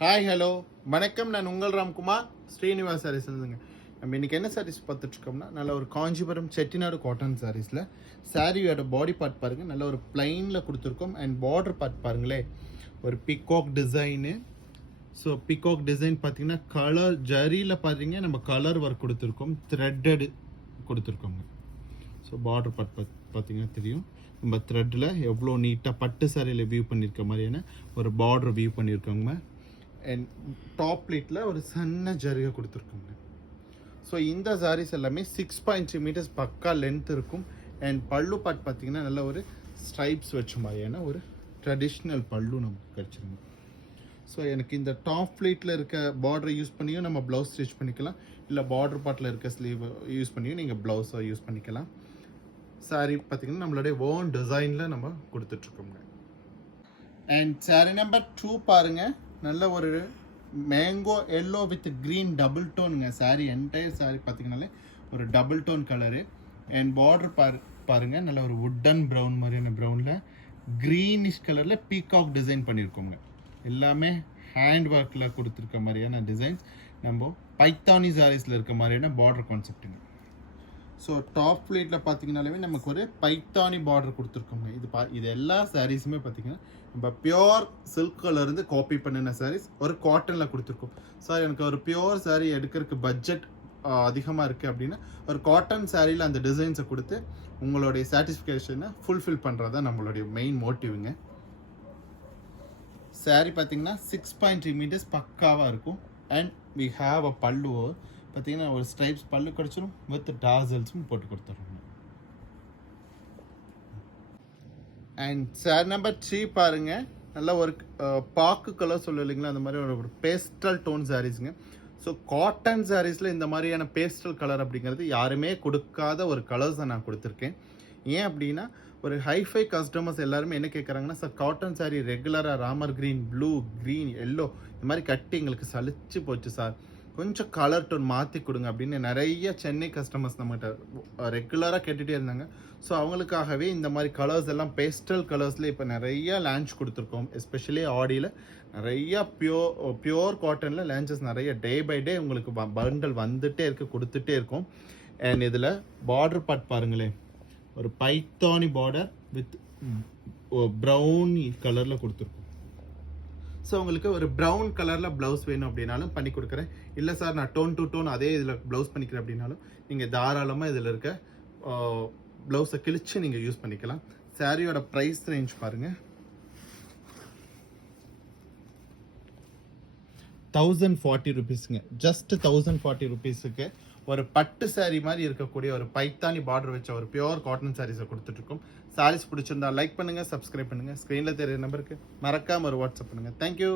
Hi hello வணக்கம். நான் உங்கள் ராம்குமார் ஸ்ரீனிவாஸ் சாரீஸ்லேருந்துங்க. நம்ம இன்றைக்கி என்ன சாரீஸ் பார்த்துட்ருக்கோம்னா, நல்ல ஒரு காஞ்சிபுரம் செட்டிநாடு காட்டன் சாரீஸில் சாரியோட பாடி பார்ட் பாருங்கள், நல்ல ஒரு பிளைனில் கொடுத்துருக்கோம். அண்ட் பார்டர் பார்ட் பாருங்களே, ஒரு peacock design. So peacock design பார்த்தீங்கன்னா கலர் ஜரியில் பார்த்தீங்கன்னா நம்ம கலர் ஒர்க் கொடுத்துருக்கோம், த்ரெட்டடு கொடுத்துருக்கோங்க. ஸோ பார்டர் பார்ட் பார்த்தீங்கன்னா தெரியும், நம்ம த்ரெட்டில் எவ்வளோ நீட்டாக பட்டு சாரியில் வியூ பண்ணியிருக்க மாதிரியான ஒரு பார்டர் வியூ பண்ணியிருக்கோங்க. அண்ட் டாப் பிளேட்டில் ஒரு சின்ன ஜரிகை கொடுத்துருக்கோங்க. ஸோ இந்த சாரீஸ் எல்லாமே 6.3 மீட்டர்ஸ் பக்கா லென்த் இருக்கும். அண்ட் பல்லு பார்ட் பார்த்தீங்கன்னா நல்ல ஒரு ஸ்ட்ரைப்ஸ் வச்ச மாதிரியான ஒரு ட்ரெடிஷ்னல் பல்லு நமக்கு கிடச்சிருங்க. ஸோ எனக்கு இந்த டாப் பிளேட்டில் இருக்க பார்டரை யூஸ் பண்ணியும் நம்ம ப்ளவுஸ் ஸ்டிச் பண்ணிக்கலாம், இல்லை பார்டர் பார்ட்டில் இருக்க ஸ்லீவ் யூஸ் பண்ணியும் நீங்கள் ப்ளவுஸை யூஸ் பண்ணிக்கலாம். சாரீ பார்த்தீங்கன்னா நம்மளுடைய ஓன் டிசைனில் நம்ம கொடுத்துட்ருக்கோங்க. அண்ட் சாரீ நம்பர் 2 பாருங்கள், நல்ல ஒரு mango yellow with green double டோனுங்க. சாரீ என்டையர் சாரீ பார்த்தீங்கன்னாலே ஒரு double tone colour. And border பாருங்கள், நல்ல ஒரு வுட்டன் ப்ரௌன் மாதிரியான ப்ரௌனில் க்ரீனிஷ் கலரில் பீகாக் டிசைன் பண்ணியிருக்கோங்க. எல்லாமே ஹேண்ட் ஒர்க்கில் கொடுத்துருக்க மாதிரியான டிசைன்ஸ், நம்ம பைத்தானி சாரீஸில் இருக்க மாதிரியான பார்டர் கான்செப்ட்டுங்க. ஸோ டாப் பிளேட்டில் பார்த்தீங்கன்னாலே நமக்கு ஒரு பைத்தானி பார்டர் கொடுத்துருக்கோங்க. இது எல்லா சாரீஸுமே பார்த்தீங்கன்னா நம்ம பியோர் சில்க்லேருந்து காப்பி பண்ணின சாரீஸ் ஒரு காட்டனில் கொடுத்துருக்கோம். சார் எனக்கு ஒரு பியோர் சாரீ எடுக்கிறதுக்கு பட்ஜெட் அதிகமாக இருக்குது அப்படின்னா ஒரு காட்டன் சாரியில் அந்த டிசைன்ஸை கொடுத்து உங்களுடைய சாட்டிஸ்ஃபிகேஷனை ஃபுல்ஃபில் பண்ணுறது தான் நம்மளுடைய மெயின் மோட்டிவுங்க. சாரீ பார்த்தீங்கன்னா 6.3 மீட்டர்ஸ் பக்காவாக இருக்கும். அண்ட் வி ஹாவ் அ பல்லு பார்த்தீங்கன்னா ஒரு ஸ்ட்ரைப்ஸ் பல்லு கிடச்சிடும், வித் டாசல்ஸும் போட்டு கொடுத்துருவோம். அண்ட் சார் நம்பர் 3 பாருங்கள், நல்ல ஒரு பாக்கு கலர் சொல்ல இல்லைங்களா, அந்த மாதிரி ஒரு பேஸ்டல் டோன் சாரீஸுங்க. ஸோ காட்டன் சாரீஸில் இந்த மாதிரியான பேஸ்டல் கலர் அப்படிங்கிறது யாருமே கொடுக்காத ஒரு கலர்ஸை நான் கொடுத்துருக்கேன். ஏன் அப்படின்னா ஒரு ஹைஃபை கஸ்டமர்ஸ் எல்லாருமே என்ன கேட்குறாங்கன்னா, சார் காட்டன் சாரீ ரெகுலராக Ramar green, blue, green, yellow இந்த மாதிரி கட்டி எங்களுக்கு சலிச்சு போச்சு சார், கொஞ்சம் கலர் டோன் மாற்றி கொடுங்க அப்படின்னு நிறைய சென்னை கஸ்டமர்ஸ் நம்மகிட்ட ரெகுலராக கேட்டுகிட்டே இருந்தாங்க. ஸோ அவங்களுக்காகவே இந்த மாதிரி கலர்ஸ் எல்லாம் பேஸ்டல் கலர்ஸில் இப்போ நிறைய லான்ச் கொடுத்துருக்கோம். எஸ்பெஷலி ஆடியில் நிறையா பியோர் காட்டனில் லான்ச்சஸ் நிறைய டே பை டே உங்களுக்கு பண்டல் வந்துகிட்டே கொடுத்துட்டே இருக்கும். அண்ட் இதில் பார்டர் பார்ட் பாருங்களேன், ஒரு பைத்தானி பார்டர் வித் ப்ரௌன் கலரில் கொடுத்துருக்கோம். ஸோ உங்களுக்கு ஒரு ப்ரௌன் கலரில் ப்ளவுஸ் வேணும் அப்படின்னாலும் பண்ணி கொடுக்குறேன். இல்லை சார் நான் டோன் டு டோன் அதே இதில் ப்ளவுஸ் பண்ணிக்கிறேன் அப்படின்னாலும் நீங்கள் தாராளமாக இதில் இருக்க ப்ளவுஸை கிழிச்சு நீங்கள் யூஸ் பண்ணிக்கலாம். சாரியோட ப்ரைஸ் ரேஞ்ச் பாருங்கள், 1040 ருபீஸுங்க. ஜஸ்ட் 1040 ருபீஸுக்கு ஒரு பட்டு சாரீ மாதிரி இருக்கக்கூடிய ஒரு பைத்தானி பார்டர் வச்ச ஒரு பியோர் காட்டன் சாரீஸை கொடுத்துட்ருக்கோம். சாரீஸ் பிடிச்சிருந்தா லைக் பண்ணுங்கள், சப்ஸ்கிரைப் பண்ணுங்கள். ஸ்க்ரீனில் தெரியுற நம்பருக்கு மறக்காமல் ஒரு வாட்ஸ்அப் பண்ணுங்கள். தேங்க்யூ.